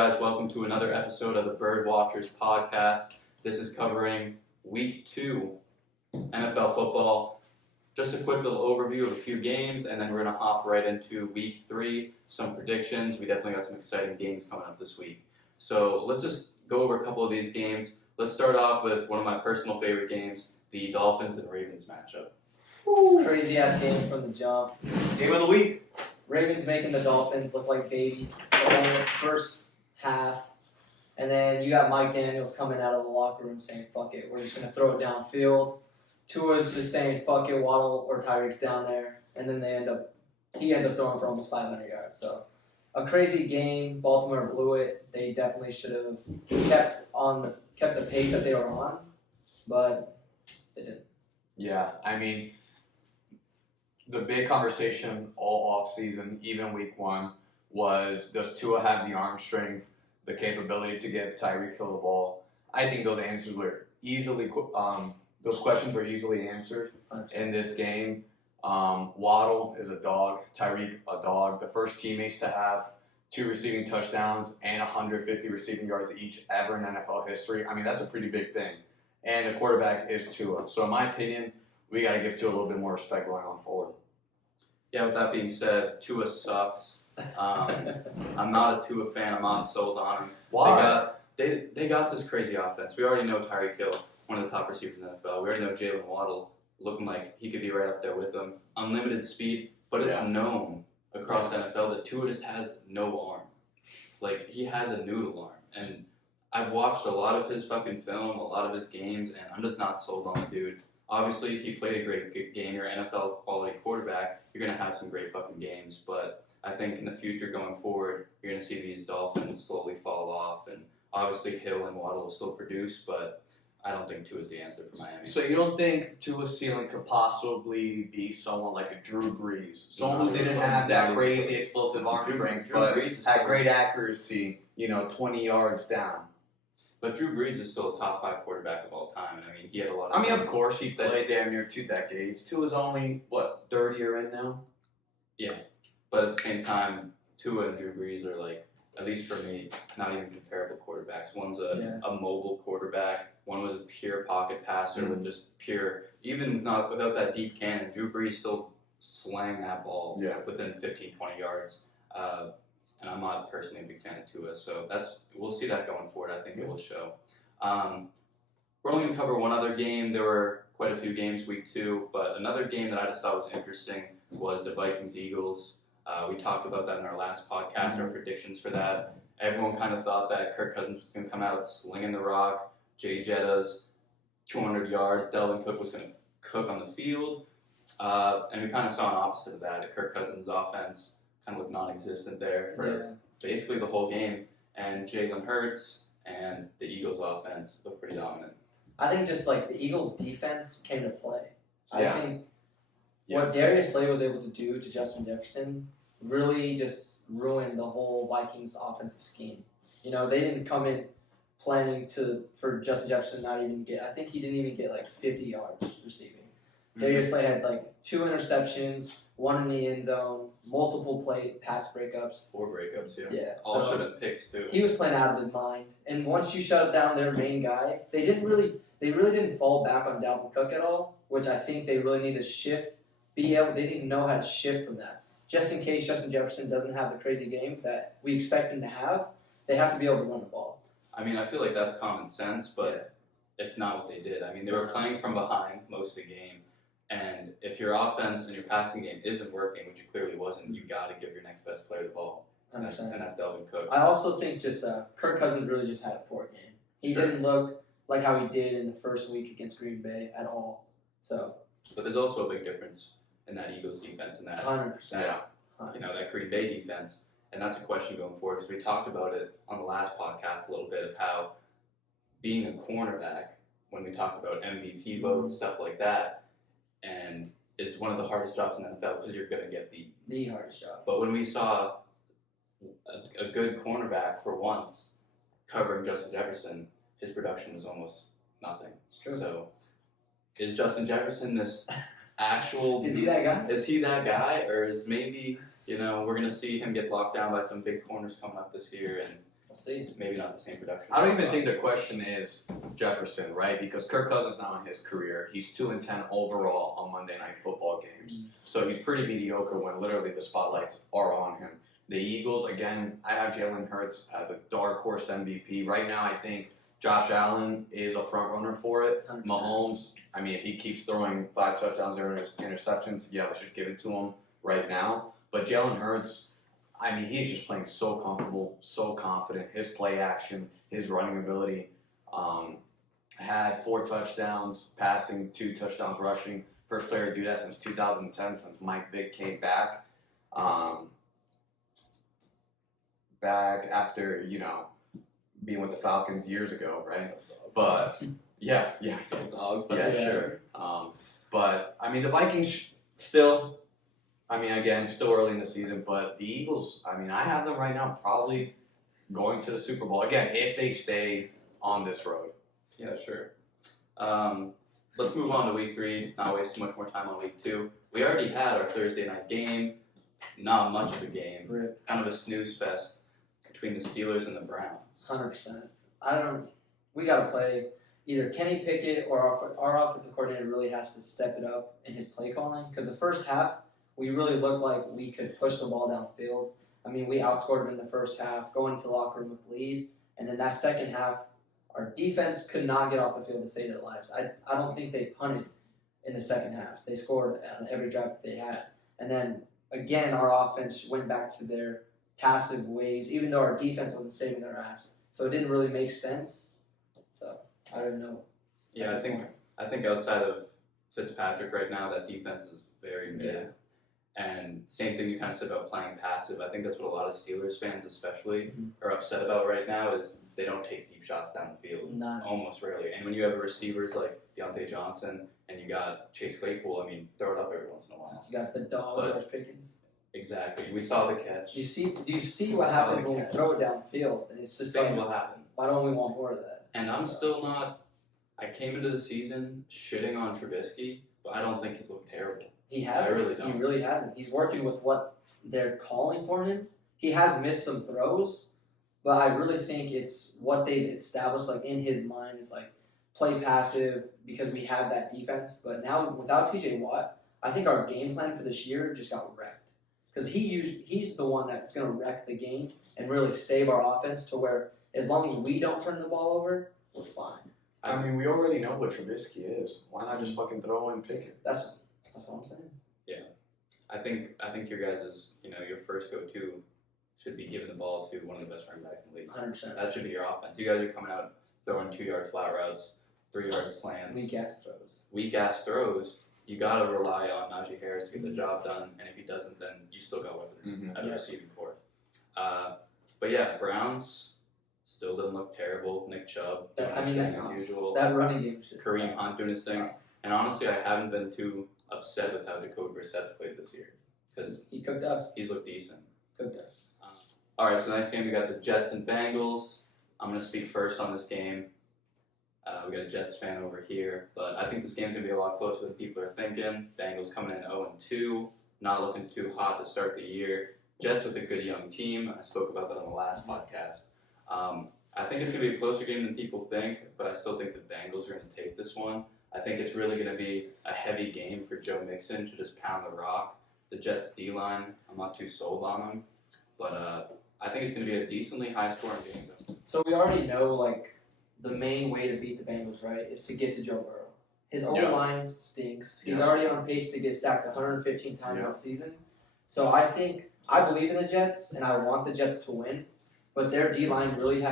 guys? Welcome to another episode of the Bird Watchers podcast. This is covering Week 2 NFL football. Just a quick little overview of a few games, and then we're going to hop right into Week 3, some predictions. We definitely got some exciting games coming up this week. So let's just go over a couple of these games. Let's start off with one of my personal favorite games, the Dolphins and Ravens matchup. Crazy ass game from the jump. Game of the week. Ravens making the Dolphins look like babies. They're only the first half. And then you got Mike Daniels coming out of the locker room saying, fuck it, we're just going to throw it downfield. Tua's just saying, fuck it, Waddle or Tyreek's down there. And then he ends up throwing for almost 500 yards. So a crazy game. Baltimore blew it. They definitely should have kept the pace that they were on. But they didn't. Yeah, I mean, the big conversation all offseason, even week 1, was does Tua have the arm strength, the capability to give Tyreek Hill the ball? I think those answers were those questions were easily answered 100%. in this game. Waddle is a dog, Tyreek a dog. The first teammates to have 2 receiving touchdowns and 150 receiving yards each ever in NFL history. I mean, that's a pretty big thing. And the quarterback is Tua. So in my opinion, we got to give Tua a little bit more respect going on forward. Yeah, with that being said, Tua sucks. I'm not a Tua fan. I'm not sold on him. Why? They got this crazy offense. We already know Tyreek Hill, one of the top receivers in the NFL. We already know Jalen Waddle, looking like he could be right up there with them. Unlimited speed, but it's known across NFL that Tua just has no arm. Like, he has a noodle arm. And I've watched a lot of his fucking film, a lot of his games, and I'm just not sold on the dude. Obviously, he played a great game. You're an NFL quality quarterback. You're going to have some great fucking games. But I think in the future going forward, you're going to see these Dolphins slowly fall off. And obviously, Hill and Waddle will still produce, but I don't think Tua is the answer for Miami. So you don't think Tua's ceiling could possibly be someone like a Drew Brees? Someone who didn't have that crazy explosive arm strength, but had great accuracy, 20 yards down. But Drew Brees is still a top 5 quarterback of all time. And I mean, he had a lot of... of course, he played damn near 2 decades. Tua's only, third year in now? Yeah. But at the same time, Tua and Drew Brees are, like, at least for me, not even comparable quarterbacks. One's a mobile quarterback. One was a pure pocket passer with just pure... Even without that deep cannon, Drew Brees still slang that ball within 15, 20 yards. And I'm not personally a big fan of Tua, so we'll see that going forward. I think it will show. We're only going to cover one other game. There were quite a few games week 2, but another game that I just thought was interesting was the Vikings-Eagles. We talked about that in our last podcast, our predictions for that. Everyone kind of thought that Kirk Cousins was going to come out slinging the rock, Jay Jetta's 200 yards, Delvin Cook was going to cook on the field, and we kind of saw an opposite of that. Kirk Cousins' offense kind of looked non-existent there for basically the whole game, and Jalen Hurts and the Eagles' offense looked pretty dominant. I think just like the Eagles' defense came to play. I think what Darius Slay was able to do to Justin Jefferson really just ruined the whole Vikings offensive scheme. They didn't come in planning for Justin Jefferson not even get, I think he didn't even get like 50 yards receiving. Darius Slay had like 2 interceptions, 1 in the end zone, multiple pass breakups. 4 breakups, Yeah. All should have picks too. He was playing out of his mind. And once you shut down their main guy, they really didn't fall back on Dalvin Cook at all, which I think they really need to shift. They didn't know how to shift from that. Just in case Justin Jefferson doesn't have the crazy game that we expect him to have, they have to be able to run the ball. I mean, I feel like that's common sense, but it's not what they did. I mean, they were playing from behind most of the game. And if your offense and your passing game isn't working, which it clearly wasn't, you got to give your next best player the ball. And that's Dalvin Cook. I also think just Kirk Cousins really just had a poor game. He didn't look like how he did in the first week against Green Bay at all. But there's also a big difference in that Eagles defense and that 100%. That Green Bay defense. And that's a question going forward because we talked about it on the last podcast a little bit of how being a cornerback, when we talk about MVP votes, stuff like that, and is one of the hardest jobs in the NFL because you're going to get beat. The hardest job. But when we saw a good cornerback for once covering Justin Jefferson, his production was almost nothing. It's true. So is Justin Jefferson this actual... Is he that guy? Is he that guy? Or is maybe, we're going to see him get locked down by some big corners coming up this year and We'll see. Maybe not the same production. I don't even think the question is Jefferson, right? Because Kirk Cousins now in his career, he's 2-10 overall on Monday Night Football games. So he's pretty mediocre when literally the spotlights are on him. The Eagles, again, I have Jalen Hurts as a dark horse MVP. Right now, I think Josh Allen is a front runner for it. 100%. Mahomes, I mean, if he keeps throwing 5 touchdowns or interceptions, yeah, let's just give it to him right now. But Jalen Hurts, I mean, he's just playing so comfortable, so confident. His play action, his running ability. Had 4 touchdowns passing, 2 touchdowns rushing. First player to do that since 2010, since Mike Vick came back. Back after, being with the Falcons years ago, right? But, yeah. Dog. Yeah, sure. But, I mean, the Vikings still, again, still early in the season, but the Eagles, I have them right now probably going to the Super Bowl. Again, if they stay on this road. Yeah, sure. Let's move on to week 3, not waste too much more time on week 2. We already had our Thursday night game. Not much of a game. Rip. Kind of a snooze fest between the Steelers and the Browns. 100%. We got to play either Kenny Pickett or our offensive coordinator really has to step it up in his play calling. Because the first half, we really looked like we could push the ball downfield. We outscored them in the first half, going into the locker room with the lead. And then that second half, our defense could not get off the field to save their lives. I don't think they punted in the second half. They scored on every drive that they had. And then, again, our offense went back to their passive ways, even though our defense wasn't saving their ass. So it didn't really make sense. So I don't know. Yeah, I think outside of Fitzpatrick right now, that defense is very mid. Yeah. And same thing you kind of said about playing passive. I think that's what a lot of Steelers fans especially Mhm. are upset about right now is they don't take deep shots down the field. None. Almost rarely. And when you have receivers like Deontay Johnson and you got Chase Claypool, throw it up every once in a while. You got the dog, But- George Pickens. Exactly. We saw the catch. Do you see what happens when we throw it downfield? And it's just Things like, will happen. why don't we want more of that? And I'm So- still not. I came into the season shitting on Trubisky, but I don't think he's looked terrible. He hasn't. I really don't. He really hasn't. He's working with what they're calling for him. He has missed some throws, but I really think it's what they've established in his mind is play passive because we have that defense. But now without TJ Watt, I think our game plan for this year just got wrecked. Because he's the one that's going to wreck the game and really save our offense to where as long as we don't turn the ball over, we're fine. We already know what Trubisky is. Why not just fucking throw in Pickett? That's what I'm saying. I think your guys' your first go-to should be giving the ball to one of the best running backs in the league. 100%. That should be your offense. You guys are coming out throwing 2-yard flat routes, 3-yard slants, Weak ass throws. weak ass throws. You gotta rely on Najee Harris to get the job done, and if he doesn't, then you still got weapons at the Yeah. receiving core. But yeah, Browns still didn't look terrible. Nick Chubb doing his thing as usual. That running game is just Kareem Hunt doing his thing. And honestly, I haven't been too upset with how Jacoby Brissett's played this year because He cooked us. he's looked decent. Cooked us. All right, so the next game we got the Jets and Bengals. I'm gonna speak first on this game. We got a Jets fan over here, but I think this game's gonna be a lot closer than people are thinking. Bengals coming in 0-2, not looking too hot to start the year. Jets with a good young team. I spoke about that on the last podcast. I think it's gonna be a closer game than people think, but I still think the Bengals are gonna take this one. I think it's really gonna be a heavy game for Joe Mixon to just pound the rock. The Jets D-line, I'm not too sold on them, but I think it's gonna be a decently high-scoring game. Though. So we already know the main way to beat the Bengals, right, is to get to Joe Burrow. His O-line stinks. He's already on pace to get sacked 115 times this season. So I believe in the Jets, and I want the Jets to win, but their D-line really they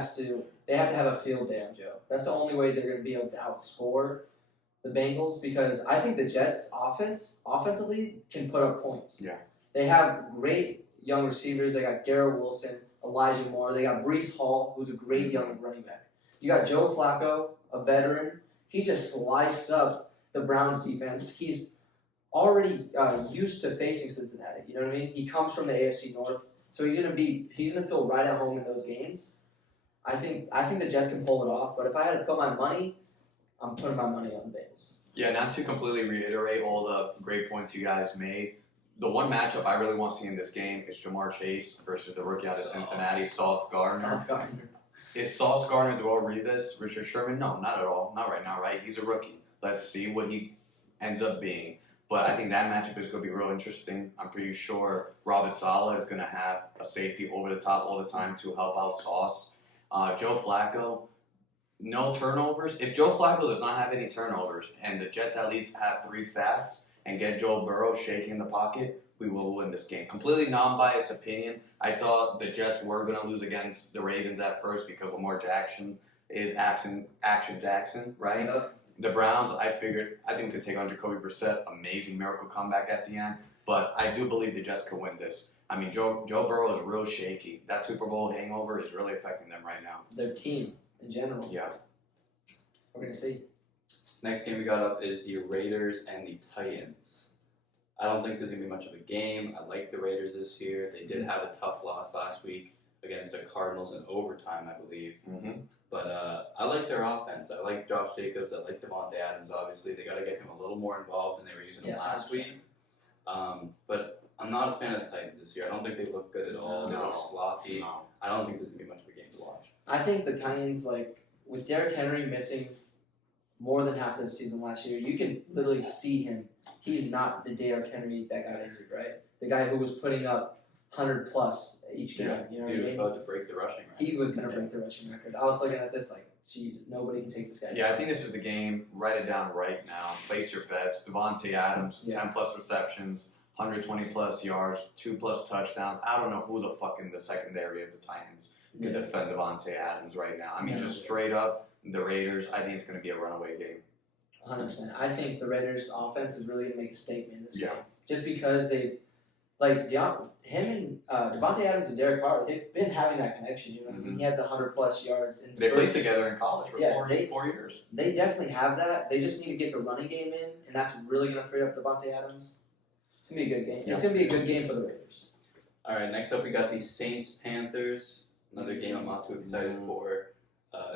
have to have a field day on Joe. That's the only way they're going to be able to outscore the Bengals because I think the Jets offensively can put up points. Yeah. They have great young receivers. They got Garrett Wilson, Elijah Moore. They got Breece Hall, who's a great young running back. You got Joe Flacco, a veteran. He just sliced up the Browns defense. He's already used to facing Cincinnati. You know what I mean? He comes from the AFC North, so he's gonna feel right at home in those games. I think the Jets can pull it off. But if I had to put my money, I'm putting my money on the Bengals. Yeah, not to completely reiterate all the great points you guys made. the one matchup I really want to see in this game is Jamar Chase versus the rookie out of Cincinnati, Sauce Gardner. Is Sauce Gardner, do I read this? Richard Sherman? No, not at all. Not right now, right? He's a rookie. Let's see what he ends up being. But I think that matchup is going to be real interesting. I'm pretty sure Robert Saleh is going to have a safety over the top all the time to help out Sauce. Joe Flacco, no turnovers. If Joe Flacco does not have any turnovers and the Jets at least have 3 sacks and get Joe Burrow shaking the pocket, we will win this game. Completely non-biased opinion. I thought the Jets were going to lose against the Ravens at first because Lamar Jackson is Action Jackson, right? Yep. The Browns, I think could take on Jacoby Brissett. Amazing miracle comeback at the end. But I do believe the Jets could win this. I mean, Joe Burrow is real shaky. That Super Bowl hangover is really affecting them right now. Their team in general. Yeah. We're going to see. Next game we got up is the Raiders and the Titans. I don't think there's going to be much of a game. I like the Raiders this year. They did have a tough loss last week against the Cardinals in overtime, I believe. Mm-hmm. But I like their offense. I like Josh Jacobs. I like Devontae Adams, obviously. They got to get him a little more involved than they were using him last 100%. week. But I'm not a fan of the Titans this year. I don't think they look good at all. They look sloppy. No. I don't think there's going to be much of a game to watch. I think the Titans, with Derrick Henry missing more than half of the season last year, you can literally see him. He's not the Derrick Henry that got injured, right? The guy who was putting up 100 plus each game. Yeah. You know what He I was mean? about to break the rushing record. He was going to break the rushing record. I was looking at this geez, nobody can take this guy. Yeah, I think this is the game. Write it down right now. Place your bets. Devontae Adams, 10 plus receptions, 120 plus yards, 2 plus touchdowns. I don't know who the fuck in the secondary of the Titans could defend Devontae Adams right now. I mean, just straight up, the Raiders, I think it's going to be a runaway game. 100%. I think the Raiders' offense is really going to make a statement in this Yeah. game. Just because they've, him and Devontae Adams and Derek Carr, they've been having that connection. You know, Mhm. He had the 100 plus yards in the They first. played together in college for Yeah, 4 years. They definitely have that. They just need to get the running game in, and that's really going to free up Devontae Adams. It's going to be a good game. Yeah. It's going to be a good game for the Raiders. All right, next up we got the Saints-Panthers. Another game I'm not too excited for.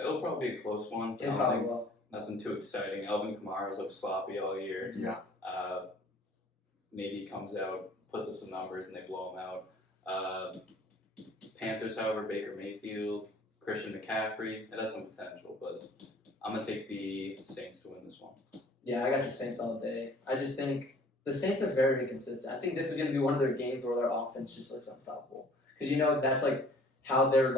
It'll probably be a close one. It probably will. Nothing too exciting. Alvin Kamara's looked sloppy all year. Yeah. Maybe he comes out, puts up some numbers, and they blow him out. Panthers, however, Baker Mayfield, Christian McCaffrey, it has some potential, but I'm going to take the Saints to win this one. Yeah, I got the Saints all day. I just think the Saints are very inconsistent. I think this is going to be one of their games where their offense just looks unstoppable. Because, that's how their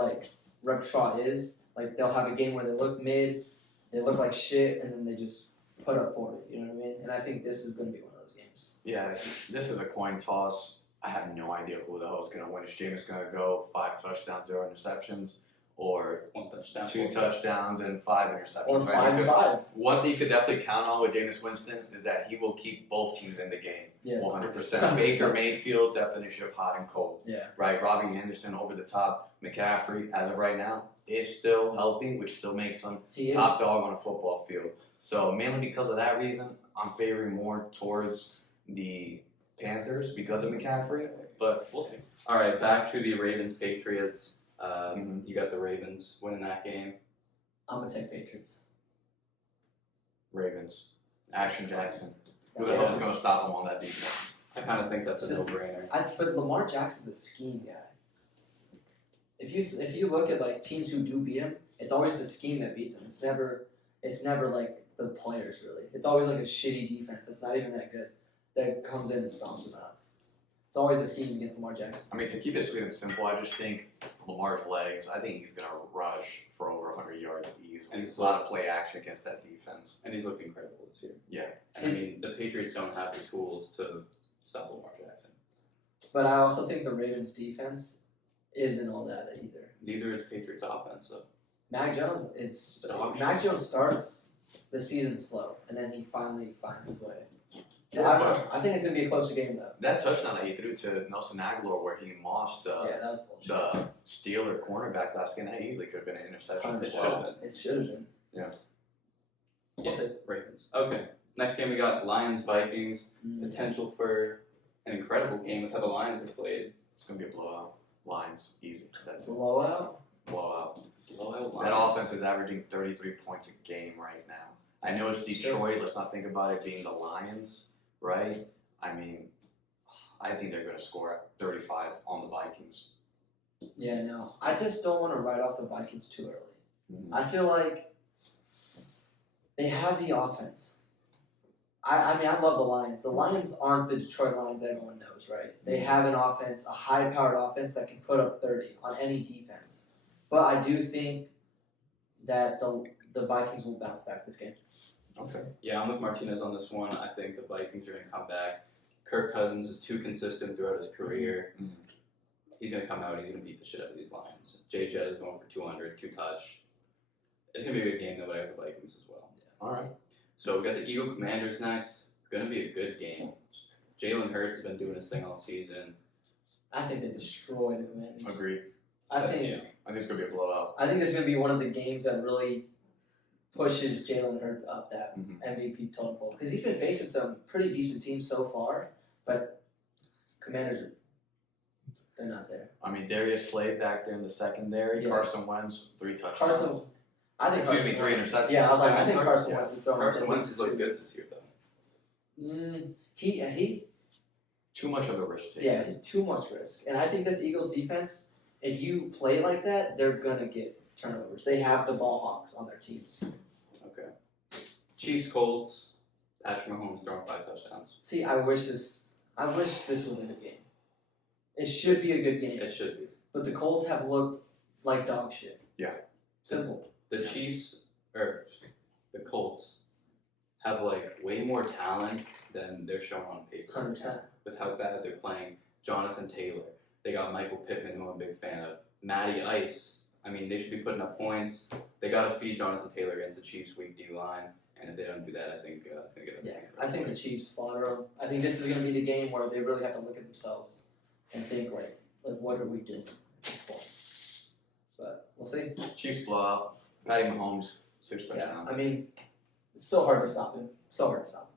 repertoire is. They'll have a game where they look mid, they look like shit, and then they just put up 40. You know what I mean? And I think this is going to be one of those games. Yeah, this is a coin toss. I have no idea who the hell is going to win. Is Jameis going to go 5 touchdowns, 0 interceptions, or 1 touchdown. 2 touchdowns and 5 interceptions? Or 5-5. One thing you could definitely count on with Jameis Winston is that he will keep both teams in the game. Yeah. 100%. Baker Mayfield, definition of hot and cold. Yeah. Right? Robbie Anderson over the top. McCaffrey, as of right now, is still healthy, which still makes him He is. top dog on a football field. So mainly because of that reason, I'm favoring more towards the Panthers because of McCaffrey, but we'll see. All right, back to the Ravens-Patriots. Mhm. You got the Ravens winning that game. I'm going to take Patriots. Ravens. Action Jackson. Who the Yeah. hell's going to stop him on that defense? I kind of think that's a It's just- no-brainer. But Lamar Jackson's a scheme guy. If you look at teams who do beat him, it's always the scheme that beats him. It's never the players really. It's always a shitty defense that's not even that good that comes in and stomps him out. It's always a scheme against Lamar Jackson. I mean, to keep it sweet and simple, I just think Lamar's legs, I think he's going to rush for over 100 yards easily. And There's a lot of play action against that defense. And he's looked incredible this year. Yeah. I mean, the Patriots don't have the tools to stop Lamar Jackson. But I also think the Ravens defense isn't all that either. Neither is the Patriots offense, so. Mac Jones starts the season slow, and then he finally finds his way. I think it's gonna be a closer game though. That touchdown that he threw to Nelson Aguilar where he mossed Yeah, that was bullshit. the Steeler cornerback last game, that easily could have been an interception It as should well. have been. It should have been. Yeah. We'll see. Ravens. Okay. Next game we got Lions-Vikings. Mm. Potential for an incredible game with how the Lions have played. It's going to be a blowout. Lions, easy. That's it. Blowout. Blowout. Blowout That Lions. offense is averaging 33 points a game right now. I know it's Detroit. Let's not think about it being the Lions, right? I mean, I think they're going to score 35 on the Vikings. Yeah, no. I just don't want to write off the Vikings too early. Mm-hmm. I feel like they have the offense. I mean, I love the Lions. The Lions aren't the Detroit Lions everyone knows, right? They have an offense, a high-powered offense that can put up 30 on any defense. But I do think that the Vikings will bounce back this game. Okay. Yeah, I'm with Martinez on this one. I think the Vikings are going to come back. Kirk Cousins is too consistent throughout his career. Mm-hmm. He's going to come out. He's going to beat the shit out of these Lions. Jay Jett is going for 200, 2-touch. It's going to be a good game, though, but I got the Vikings as well. All right. So we got the Eagle Commanders next. Going to be a good game. Jalen Hurts has been doing his thing all season. I think they destroy the Commanders. Agreed. I think it's going to be a blowout. I think this is going to be one of the games that really pushes Jalen Hurts up that Mhm. MVP total pole. Because he's been facing some pretty decent teams so far, but Commanders, they're not there. I mean, Darius Slade back there in the secondary. Yeah. Carson Wentz, 3 touchdowns. I think Excuse me, Carson 3 Wentz- interceptions. Yeah, I was like, I think Yeah. Carson Wentz is throwing Carson Wentz has looked good this year, though. He's Too much of a risk take. yeah, he's too much risk, and I think this Eagles defense, if you play like that, they're gonna get turnovers. They have the ball hawks on their teams. Okay. Chiefs, Colts. Patrick Mahomes throwing 5 touchdowns. See, I wish this was a good game. It should be a good game, It should be. but the Colts have looked like dog shit. Yeah. Simple. The Chiefs, or the Colts, have like way more talent than they're showing on paper. 100%. With how bad they're playing. Jonathan Taylor. They got Michael Pittman, who I'm a big fan of. Matty Ice. I mean, they should be putting up points. They got to feed Jonathan Taylor against the Chiefs' weak D line. And if they don't do that, I think it's going to get a Yeah, I think the Chiefs slaughter them. I think this is going to be the game where they really have to look at themselves and think like what are we doing at this point? But we'll see. Chiefs blowout. Patty Mahomes, 6 Yeah, touchdowns. I mean, it's so hard to stop him. So hard to stop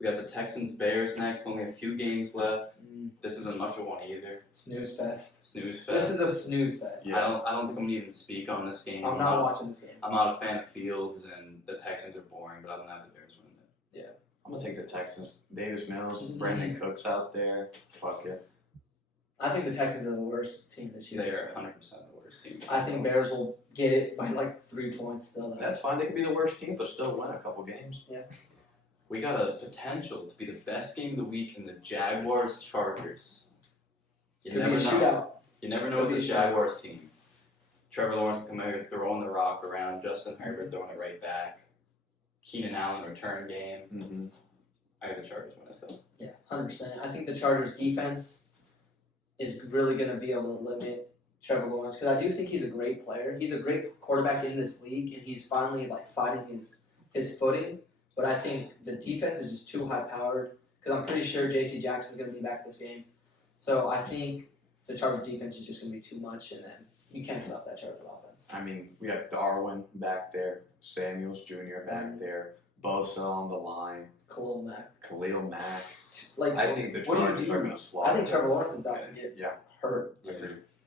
We got the Texans Bears next. Only a few games left. him. This isn't much of one either. Snooze fest. Snooze fest. This is a snooze fest. Yeah. I don't think I'm gonna even speak on this game. I'm not watching this game. I'm not a fan of Fields, and the Texans are boring, but I'm gonna have the Bears win it. I'm going to take the Texans. Davis Mills, Mhm. Brandon Cooks out there. Fuck it. I think the Texans are the worst team this year. They are 100% the worst team. I think Bears will get it by like 3 points still. Though. That's fine. They could be the worst team, but still win a couple games. We got a potential to be the best game of the week in the Jaguars Chargers. You Could be never a know. shootout. You never know Could with be this a shootout. Jaguars team. Trevor Lawrence come out throwing the rock around. Justin Herbert throwing it right back. Keenan Allen return game. Mm-hmm. I got the Chargers win it though. Yeah, 100%. I think the Chargers defense is really going to be able to limit Trevor Lawrence because I do think he's a great player. He's a great quarterback in this league, and he's finally like fighting his footing. But I think the defense is just too high powered because I'm pretty sure J.C. Jackson's going to be back this game. So I think the Chargers defense is just going to be too much, and then you can't stop that Chargers offense. I mean, we have Darwin back there, Samuels Jr. back there, Bosa on the line, Khalil Mack. Khalil Mack. I think the what do you Chargers do? are going to slaughter. I think Trevor Lawrence is about to get Yeah. hurt. Yeah,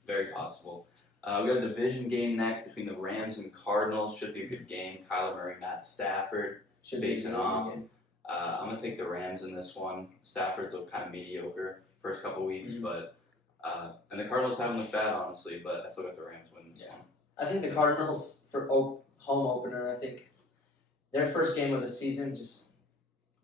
very possible. We got a division game next between the Rams and Cardinals. Should be a good game. Kyler Murray, Matt Stafford Should be a facing really good off. game. I'm gonna take the Rams in this one. Stafford's looked kind of mediocre first couple weeks, Mhm. but and the Cardinals haven't looked bad honestly. But I still got the Rams winning this one. I think the Cardinals for home opener. I think their first game of the season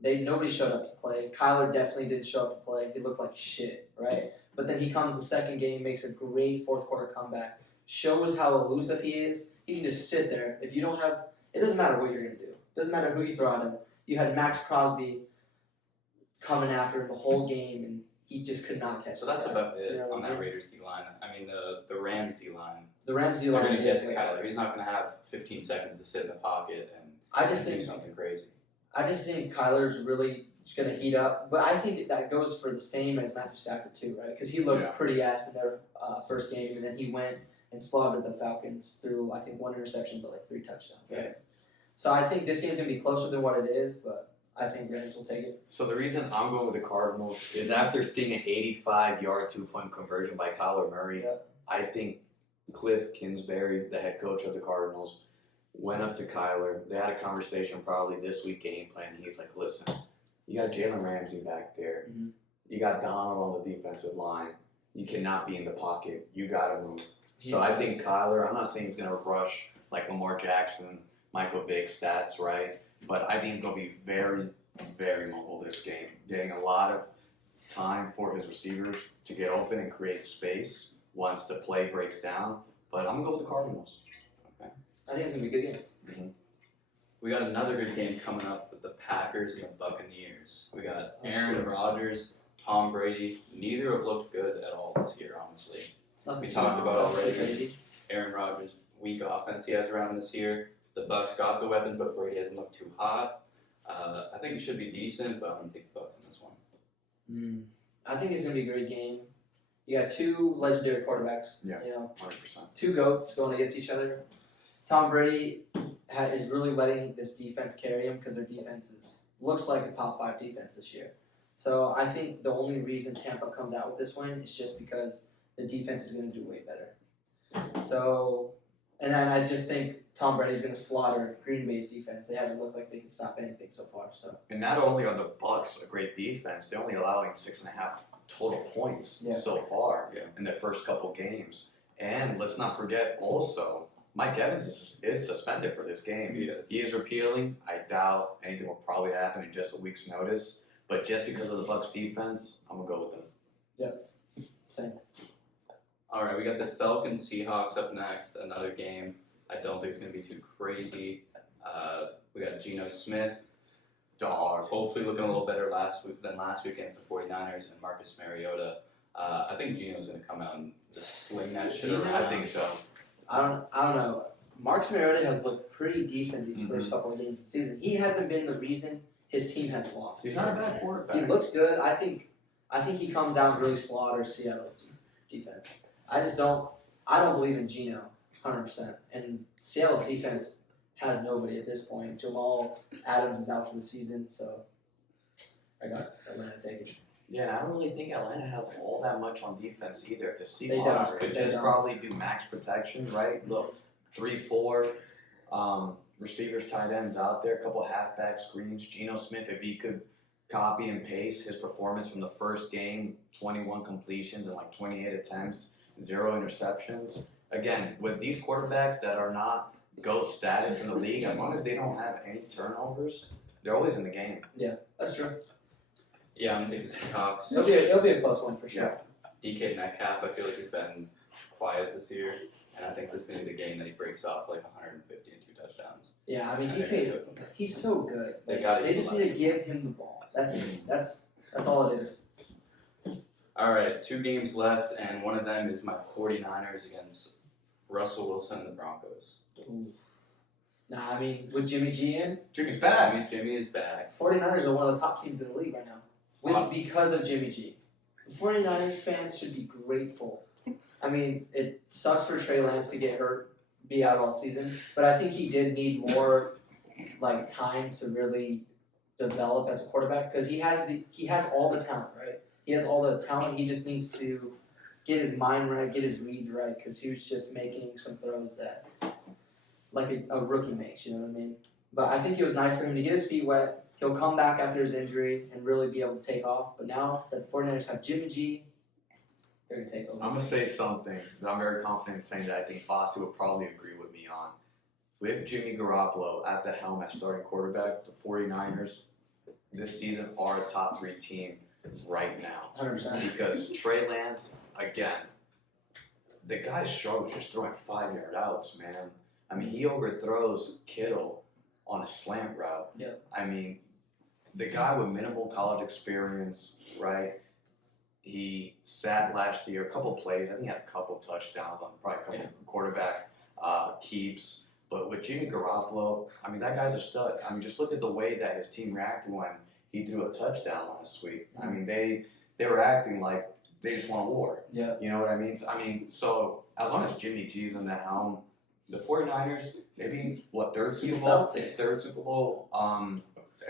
nobody showed up to play. Kyler definitely didn't show up to play. He looked like shit, right? But then he comes the second game, makes a great fourth quarter comeback, shows how elusive he is. He can just sit there. If you don't have, it doesn't matter what you're gonna do. It doesn't matter who you throw at him. You had Max Crosby coming after him the whole game, and he just could not catch. So the that's sack. about it You know what on I that mean? Raiders D line. I mean the Rams D line. The Rams They're line gonna is get to way Kyler. better. He's not gonna have 15 seconds to sit in the pocket and I just do think something crazy. Kyler's really just going to heat up. But I think that goes for the same as Matthew Stafford too, right? Because he looked Yeah. pretty ass in their first game, and then he went and slaughtered the Falcons through, I think, 1 interception but like 3 touchdowns, right? Yeah. So I think this game's going to be closer than what it is, but I think Rams will take it. So the reason I'm going with the Cardinals is after seeing an 85-yard 2-point conversion by Kyler Murray, Yeah. I think Cliff Kingsbury, the head coach of the Cardinals, went up to Kyler. They had a conversation probably this week game plan. He's like, listen, you got Jalen Ramsey back there. Mhm. You got Donald on the defensive line. You cannot be in the pocket. You got to move. So I think Kyler, I'm not saying he's going to rush like Lamar Jackson, Michael Vick stats, right? But I think he's going to be very, very mobile this game, getting a lot of time for his receivers to get open and create space once the play breaks down. But I'm going to go with the Cardinals. I think it's going to be a good game. We got another good game coming up with the Packers and the Buccaneers. We got Aaron Rodgers, Tom Brady. Neither have looked good at all this year, honestly. We talked about already. Aaron Rodgers' weak offense he has around this year. The Bucs got the weapons, but Brady hasn't looked too hot. I think it should be decent, but I'm going to take the Bucs in this one. I think it's going to be a great game. You got two legendary quarterbacks. Yeah, you know, 100%. Two GOATs going against each other. Tom Brady is really letting this defense carry him because their defense looks like a top 5 defense this year. So I think the only reason Tampa comes out with this win is just because the defense is going to do way better. So, and then I just think Tom Brady's going to slaughter Green Bay's defense. They haven't looked like they can stop anything so far. So. And not only are the Bucs a great defense, they're only allowing 6.5 total points so far in their first couple games. And let's not forget also, Mike Evans is suspended for this game. He is repealing. I doubt anything will probably happen in just a week's notice. But just because of the Bucs defense, I'm going to go with them. Yep. Same. All right, we got the Falcons Seahawks up next. Another game. I don't think it's going to be too crazy. We got Geno Smith. Dog. Hopefully looking a little better than last week against the 49ers and Marcus Mariota. I think Geno's going to come out and just sling that shit around. I think so. I don't know. Marcus Mariota has looked pretty decent these first couple of games of the season. He hasn't been the reason his team has lost. He's not a bad quarterback. He looks good. I think he comes out and really slaughters Seattle's defense. I don't believe in Geno 100%. And Seattle's defense has nobody at this point. Jamal Adams is out for the season, so I got Atlanta taking. Yeah, and I don't really think Atlanta has all that much on defense either. The They don't. Seahawks could They just don't. probably do max protection, right? Look, 3-4 receivers, tight ends out there, a couple halfback screens. Geno Smith, if he could copy and paste his performance from the first game, 21 completions and like 28 attempts, 0 interceptions. Again, with these quarterbacks that are not GOAT status in the league, as long as they don't have any turnovers, they're always in the game. Yeah, that's true. Yeah, I'm going to take the Seahawks. It'll be a close one for sure. DK Metcalf, I feel like he's been quiet this year, and I think this is going to be the game that he breaks off like 150 and 2 touchdowns. Yeah, I mean And DK, he's so good. They They just need to give him the ball. That's it. That's all it is. All right, 2 games left, and one of them is my 49ers against Russell Wilson and the Broncos. Nah, I mean, with Jimmy G in, Jimmy's back. Jimmy is back. 49ers are one of the top teams in the league right now. Because of Jimmy G. The 49ers fans should be grateful. I mean, it sucks for Trey Lance to get hurt, be out all season, but I think he did need more time to really develop as a quarterback because he has all the talent, right? He has all the talent. He just needs to get his mind right, get his reads right, because he was just making some throws that like a rookie makes, you know what I mean? But I think it was nice for him to get his feet wet. He'll come back after his injury and really be able to take off. But now that the 49ers have Jimmy G, they're going to take over. I'm going to say something that I'm very confident in saying that I think Fossey would probably agree with me on. With Jimmy Garoppolo at the helm as starting quarterback, the 49ers this season are a top 3 team right now. 100%. Because Trey Lance, again, the guy struggles just throwing 5-yard outs, man. I mean, he overthrows Kittle on a slant route. Yeah. I mean, the guy with minimal college experience, right? He sat last year, a couple plays. I think he had a couple touchdowns on probably a couple quarterback keeps. But with Jimmy Garoppolo, I mean, that guy's a stud. I mean, just look at the way that his team reacted when he threw a touchdown last week. I mean, they were acting like they just won a war. Yeah. You know what I mean? So as long as Jimmy G's in the helm, the 49ers, maybe, third Super Bowl?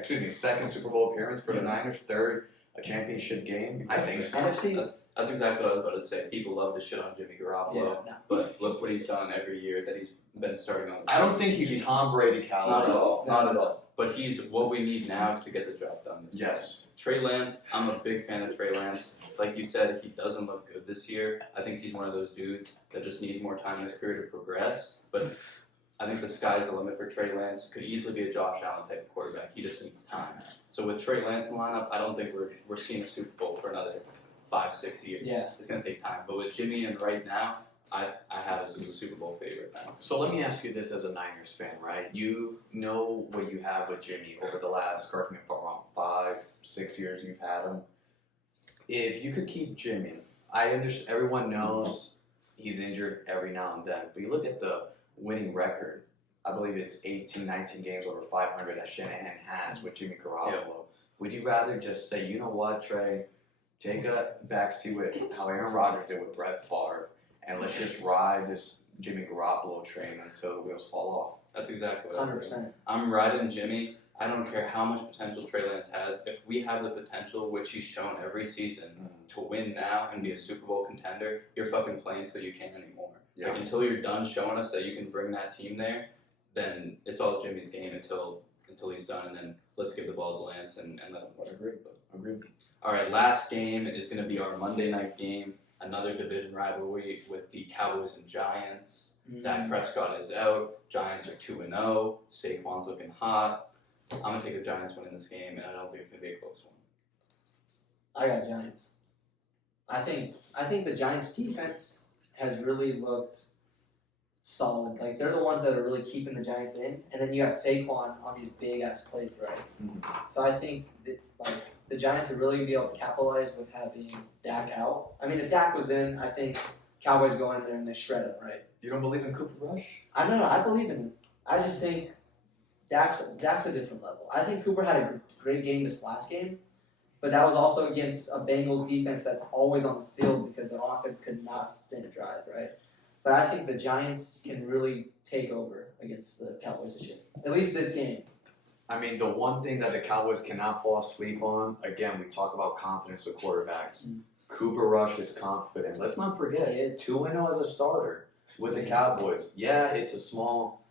Second Super Bowl appearance for the Niners, third a championship game. I think so. That's exactly what I was about to say. People love to shit on Jimmy Garoppolo, but look what he's done every year that he's been starting on. I don't think he's Tom Brady caliber. Not at all. But he's what we need now to get the job done. Yes. Trey Lance, I'm a big fan of Trey Lance. Like you said, he doesn't look good this year. I think he's one of those dudes that just needs more time in his career to progress. But I think the sky's the limit for Trey Lance. Could easily be a Josh Allen type of quarterback. He just needs time. So with Trey Lance in the lineup, I don't think we're seeing a Super Bowl for another 5-6 years. Yeah. It's going to take time. But with Jimmy and right now, I have us as a Super Bowl favorite now. So let me ask you this as a Niners fan, right? You know what you have with Jimmy over the last, correct me if I'm wrong, 5-6 years you've had him. If you could keep Jimmy, I understand, everyone knows he's injured every now and then, but you look at the winning record, I believe it's 18, 19 games over 500 that Shanahan has with Jimmy Garoppolo. Yeah. Would you rather just say, you know what, Trey, take a backseat with how Aaron Rodgers did with Brett Favre, and let's just ride this Jimmy Garoppolo train until the wheels fall off? That's exactly what 100%. I'm riding Jimmy. I don't care how much potential Trey Lance has. If we have the potential, which he's shown every season, to win now and be a Super Bowl contender, you're fucking playing until you can't anymore. Yeah. Like, until you're done showing us that you can bring that team there, then it's all Jimmy's game until he's done, and then let's give the ball to Lance and let him win. Agreed. All right, last game is going to be our Monday night game, another division rivalry with the Cowboys and Giants. Dak Prescott is out. Giants are 2-0. Saquon's looking hot. I'm going to take the Giants winning this game, and I don't think it's going to be a close one. I got Giants. I think the Giants defense has really looked solid. Like, they're the ones that are really keeping the Giants in, and then you got Saquon on these big ass plays, right? So I think that, like, the Giants are really gonna be able to capitalize with having Dak out. I mean, if Dak was in, I think Cowboys go in there and they shred him, right? You don't believe in Cooper Rush? I don't know. I believe in him. I just think Dak's a different level. I think Cooper had a great game this last game, but that was also against a Bengals defense that's always on the field because their offense could not sustain a drive, right? But I think the Giants can really take over against the Cowboys this year. At least this game. I mean, the one thing that the Cowboys cannot fall asleep on, again, we talk about confidence with quarterbacks. Cooper Rush is confident. Let's not forget, He is. 2-0 as a starter with the Cowboys. Yeah, it's a small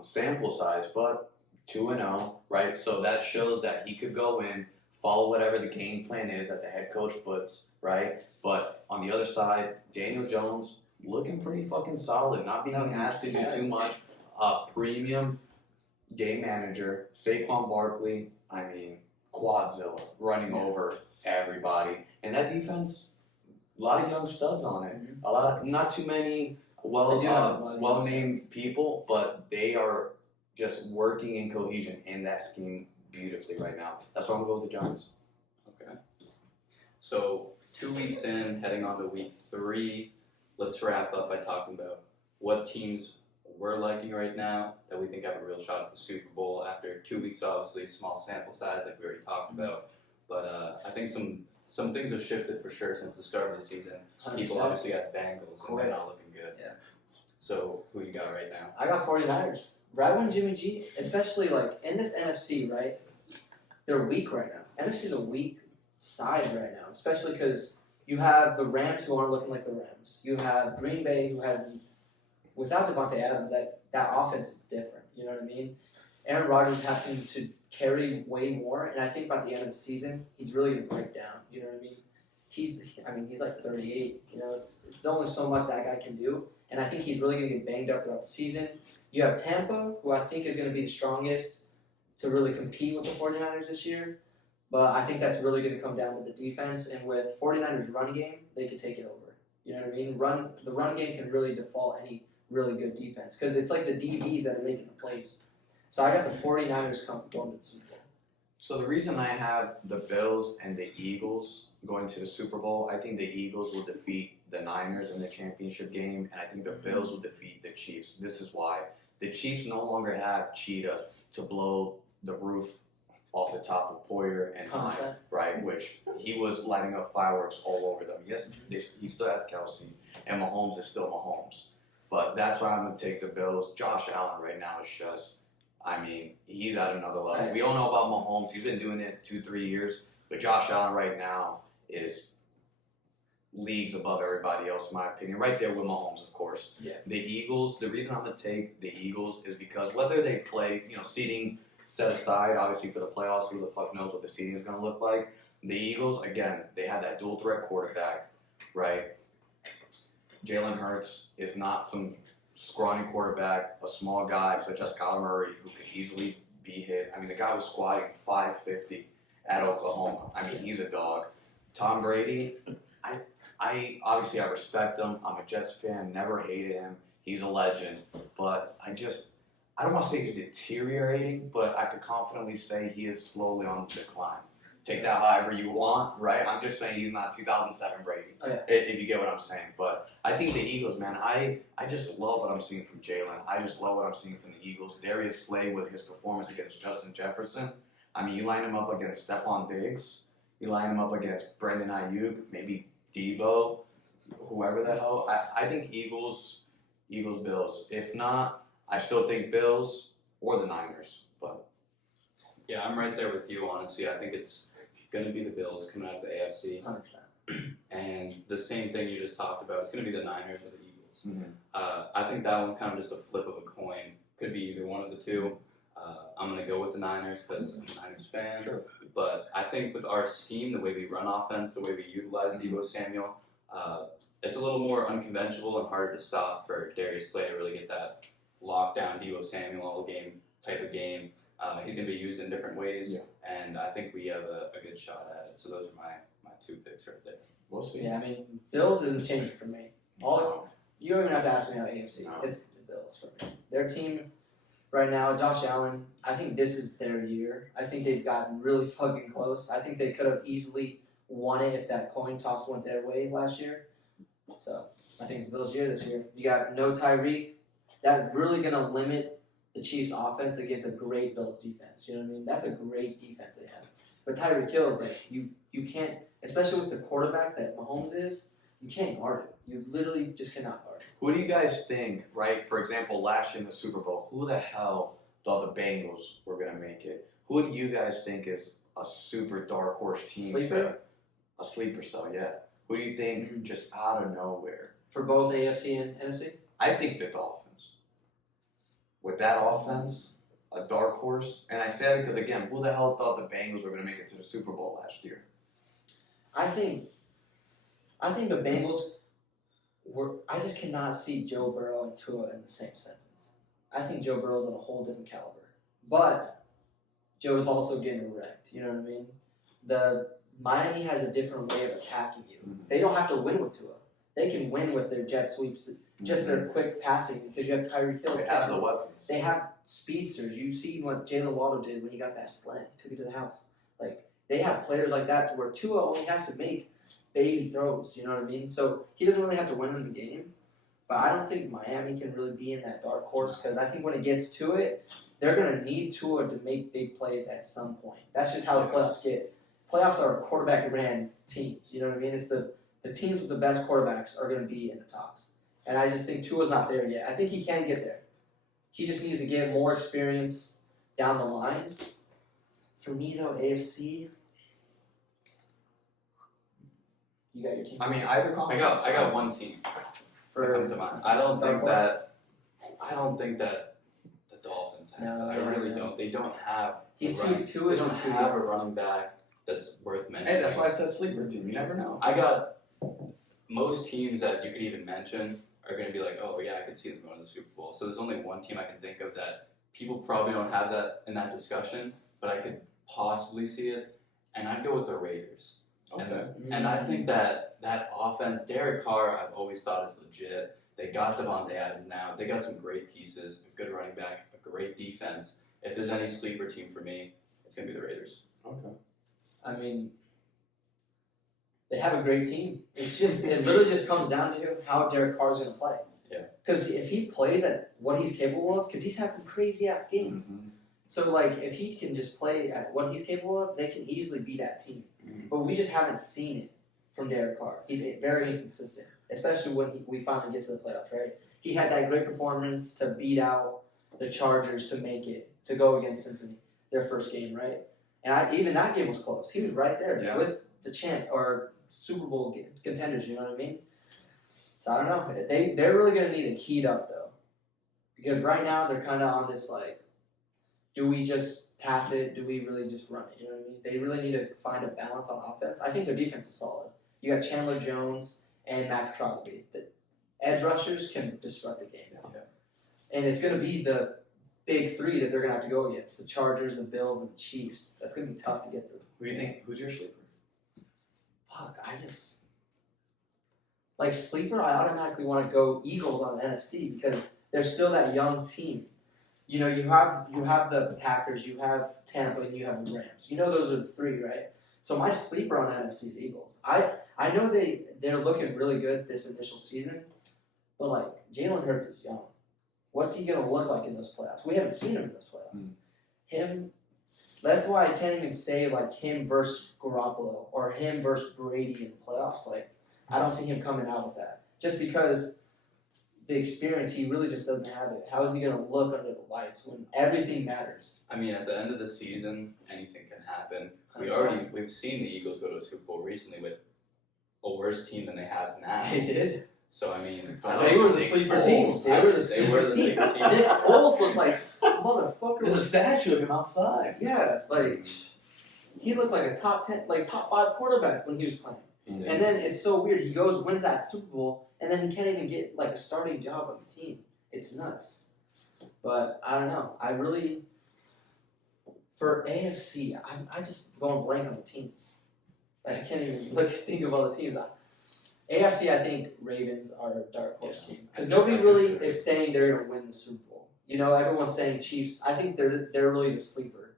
sample size, but 2-0, right? So that shows that he could go in, follow whatever the game plan is that the head coach puts, right? But on the other side, Daniel Jones looking pretty fucking solid, not being asked to do too much. Premium game manager, Saquon Barkley, I mean, Quadzilla, running over everybody. And that defense, a lot of young studs on it. Not too many well-named people, but they are just working in cohesion in that scheme beautifully right now. That's why I'm going to go with the Giants. Okay. So 2 weeks in, heading on to week 3, let's wrap up by talking about what teams we're liking right now that we think have a real shot at the Super Bowl after 2 weeks, obviously, small sample size like we already talked about. But I think some things have shifted for sure since the start of the season. 100%. People obviously got Bengals and they're not looking good. Yeah. So who you got right now? I got 49ers. Right when Jimmy G, especially like in this NFC, right? They're weak right now. NFC's a weak side right now, especially because you have the Rams who aren't looking like the Rams. You have Green Bay who has, without Devontae Adams, that offense is different. You know what I mean? Aaron Rodgers having to carry way more, and I think by the end of the season, he's really gonna break down. You know what I mean? He's like 38. You know, it's only so much that guy can do, and I think he's really gonna get banged up throughout the season. You have Tampa, who I think is gonna be the strongest to really compete with the 49ers this year, but I think that's really gonna come down to the defense, and with 49ers run game, they could take it over. You know what I mean? The run game can really default any really good defense because it's like the DBs that are making the plays. So I got the 49ers going to the Super Bowl. So the reason I have the Bills and the Eagles going to the Super Bowl, I think the Eagles will defeat the Niners in the championship game, and I think the Bills will defeat the Chiefs. This is why. The Chiefs no longer have Cheetah to blow the roof off the top of Poyer and Hunt, right? Which he was lighting up fireworks all over them. Yes, he still has Kelsey, and Mahomes is still Mahomes. But that's why I'm going to take the Bills. Josh Allen right now is just, I mean, he's at another level. Right. We all know about Mahomes. He's been doing it 2-3 years. But Josh Allen right now is leagues above everybody else, in my opinion. Right there with Mahomes, of course. Yeah. The Eagles, the reason I'm going to take the Eagles is because whether they play, seeding set aside, obviously, for the playoffs. Who the fuck knows what the seeding is going to look like? The Eagles, again, they had that dual threat quarterback, right? Jalen Hurts is not some scrawny quarterback, a small guy such as Kyler Murray who could easily be hit. I mean, the guy was squatting 550 at Oklahoma. I mean, he's a dog. Tom Brady, I obviously I respect him. I'm a Jets fan, never hated him. He's a legend. But I don't want to say he's deteriorating, but I could confidently say he is slowly on the decline. Take that however you want, right? I'm just saying he's not 2007 Brady, if you get what I'm saying. But I think the Eagles, man, I just love what I'm seeing from Jalen. I just love what I'm seeing from the Eagles. Darius Slay with his performance against Justin Jefferson. I mean, you line him up against Stephon Diggs. You line him up against Brandon Ayuk, maybe Debo, whoever the hell. I think Eagles, Bills. If not, I still think Bills or the Niners. But Yeah, I'm right there with you, honestly. I think it's going to be the Bills coming out of the AFC. 100%. And the same thing you just talked about, it's going to be the Niners or the Eagles. Mm-hmm. I think that one's kind of just a flip of a coin. Could be either one of the two. I'm going to go with the Niners because I'm a Niners fan. Sure. But I think with our scheme, the way we run offense, the way we utilize Debo Samuel, it's a little more unconventional and harder to stop for Darius Slay to really get that lockdown Debo Samuel all game type of game. He's going to be used in different ways, and I think we have a good shot at it. So those are my two picks right there. We'll see. Yeah, I mean, Bills isn't changing for me. You don't even have to ask me how AFC. It's the Bills for me. Their team right now, Josh Allen, I think this is their year. I think they've gotten really fucking close. I think they could have easily won it if that coin toss went their way last year. So I think it's Bills' year this year. You got no Tyreek. That's really going to limit the Chiefs' offense against a great Bills defense. You know what I mean? That's a great defense they have. But Tyreek Hill is like, you can't, especially with the quarterback that Mahomes is, you can't guard it. You literally just cannot guard it. Who do you guys think, right? For example, last year in the Super Bowl, who the hell thought the Bengals were going to make it? Who do you guys think is a super dark horse team? Sleeper? A sleeper cell, yeah. Who do you think just out of nowhere? For both AFC and NFC? I think the Dolphins. With that offense, a dark horse. And I said it because, again, who the hell thought the Bengals were going to make it to the Super Bowl last year? I think the Bengals I just cannot see Joe Burrow and Tua in the same sentence. I think Joe Burrow's on a whole different caliber. But Joe's also getting wrecked, you know what I mean? The Miami has a different way of attacking you. Mm-hmm. They don't have to win with Tua. They can win with their jet sweeps, just their quick passing, because you have Tyreek Hill. They have the weapons. They have speedsters. You see what Jalen Waddle did when he got that slant, took it to the house. Like, they have players like that to where Tua only has to make baby throws, you know what I mean? So he doesn't really have to win in the game. But I don't think Miami can really be in that dark horse, because I think when it gets to it, they're going to need Tua to make big plays at some point. That's just how the playoffs get. Playoffs are quarterback-ran teams, you know what I mean? It's the teams with the best quarterbacks are going to be in the tops. And I just think Tua's not there yet. I think he can get there. He just needs to get more experience down the line. For me, though, AFC, you got your team. I mean, either conference. I got one team that comes to mind. I don't think that the Dolphins have that. I really don't. They don't have. He's They don't have a good. running back that's worth mentioning. Hey, that's why I said sleeper team. You never know. I got most teams that you could even mention are going to be like, oh yeah, I could see them going to the Super Bowl. So there's only one team I can think of that people probably don't have that in that discussion, but I could possibly see it, and I'd go with the Raiders. Okay. And I think that offense, Derek Carr, I've always thought is legit. They got Devontae Adams now. They got some great pieces, a good running back, a great defense. If there's any sleeper team for me, it's going to be the Raiders. Okay. I mean, they have a great team. It literally just comes down to how Derek Carr's going to play. Yeah. Because if he plays at what he's capable of, because he's had some crazy-ass games. Mm-hmm. So, like, if he can just play at what he's capable of, they can easily beat that team. Mm-hmm. But we just haven't seen it from Derek Carr. He's very inconsistent, especially when we finally get to the playoffs, right? He had that great performance to beat out the Chargers to make it, to go against Cincinnati, their first game, right? And even that game was close. He was right there with the champ or Super Bowl contenders, you know what I mean? So I don't know. They're really going to need a heat up, though. Because right now they're kind of on this, like, do we just pass it? Do we really just run it? You know what I mean? They really need to find a balance on offense. I think their defense is solid. You got Chandler Jones and Max Crosby. The edge rushers can disrupt the game. Yeah. And it's going to be the big three that they're going to have to go against: the Chargers, the Bills, and the Chiefs. That's going to be tough to get through. Who do you think? Who's your sleeper? Fuck, like sleeper, I automatically want to go Eagles on the NFC because they're still that young team. You know, you have the Packers, you have Tampa, and you have the Rams. You know those are the three, right? So my sleeper on the NFC is Eagles. I know they're looking really good this initial season, but like Jalen Hurts is young. What's he gonna look like in those playoffs? We haven't seen him in those playoffs. Him. That's why I can't even say like him versus Garoppolo or him versus Brady in the playoffs. Like I don't see him coming out with that just because the experience he really just doesn't have it. How is he gonna look under the lights when everything matters? I mean, at the end of the season, anything can happen. 100%. We've seen the Eagles go to a Super Bowl recently with a worse team than they have now. They did. So I mean, They were the sleeper team. They were the sleeper team. Nick Foles looked like motherfucker. There's a statue of him outside. Yeah, like he looked like a top 10, like top 5 quarterback when he was playing. And then it's so weird. He goes, wins that Super Bowl, and then he can't even get like a starting job on the team. It's nuts. But I don't know. I really, for AFC, I just going blank on the teams. Like, I can't even think of all the teams. AFC, I think Ravens are a dark horse team because nobody really is saying they're going to win the Super Bowl. You know, everyone's saying Chiefs. I think they're really the sleeper.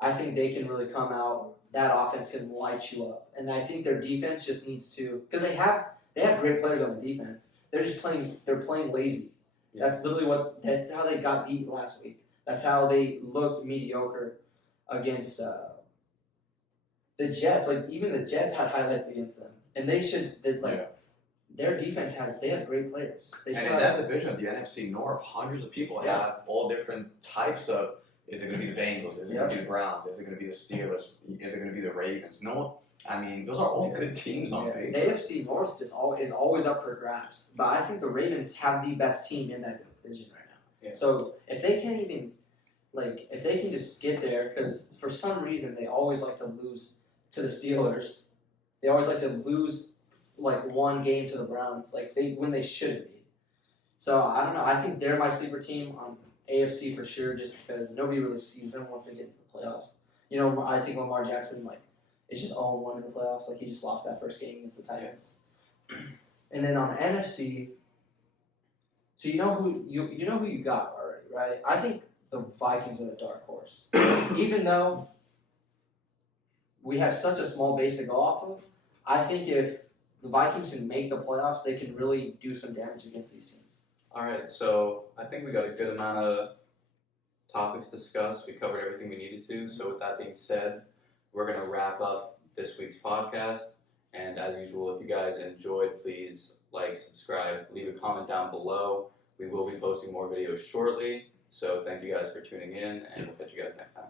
I think they can really come out. That offense can light you up, and I think their defense just needs to because they have great players on the defense. They're just playing. They're playing lazy. Yeah. That's literally that's how they got beat last week. That's how they looked mediocre against the Jets. Like even the Jets had highlights against them, and they should. Their defense they have great players. And in that division of the NFC North, hundreds of people have all different types of. Is it going to be the Bengals? Is it going to be the Browns? Is it going to be the Steelers? Is it going to be the Ravens? No, I mean those are all good teams on paper. The AFC North is always up for grabs, but I think the Ravens have the best team in that division right now. Yeah. So if they can't even, if they can just get there, because for some reason they always like to lose to the Steelers. They always like to lose one game to the Browns, when they shouldn't be. So I don't know. I think they're my sleeper team on AFC for sure, just because nobody really sees them once they get into the playoffs. You know, I think Lamar Jackson is just 0-1 in the playoffs. He just lost that first game against the Titans. And then on NFC, so you know who you got already, right? I think the Vikings are the dark horse. Even though we have such a small base to go off of, I think if the Vikings can make the playoffs, they can really do some damage against these teams. All right, so I think we got a good amount of topics discussed. We covered everything we needed to. So with that being said, we're going to wrap up this week's podcast. And as usual, if you guys enjoyed, please like, subscribe, leave a comment down below. We will be posting more videos shortly. So thank you guys for tuning in, and we'll catch you guys next time.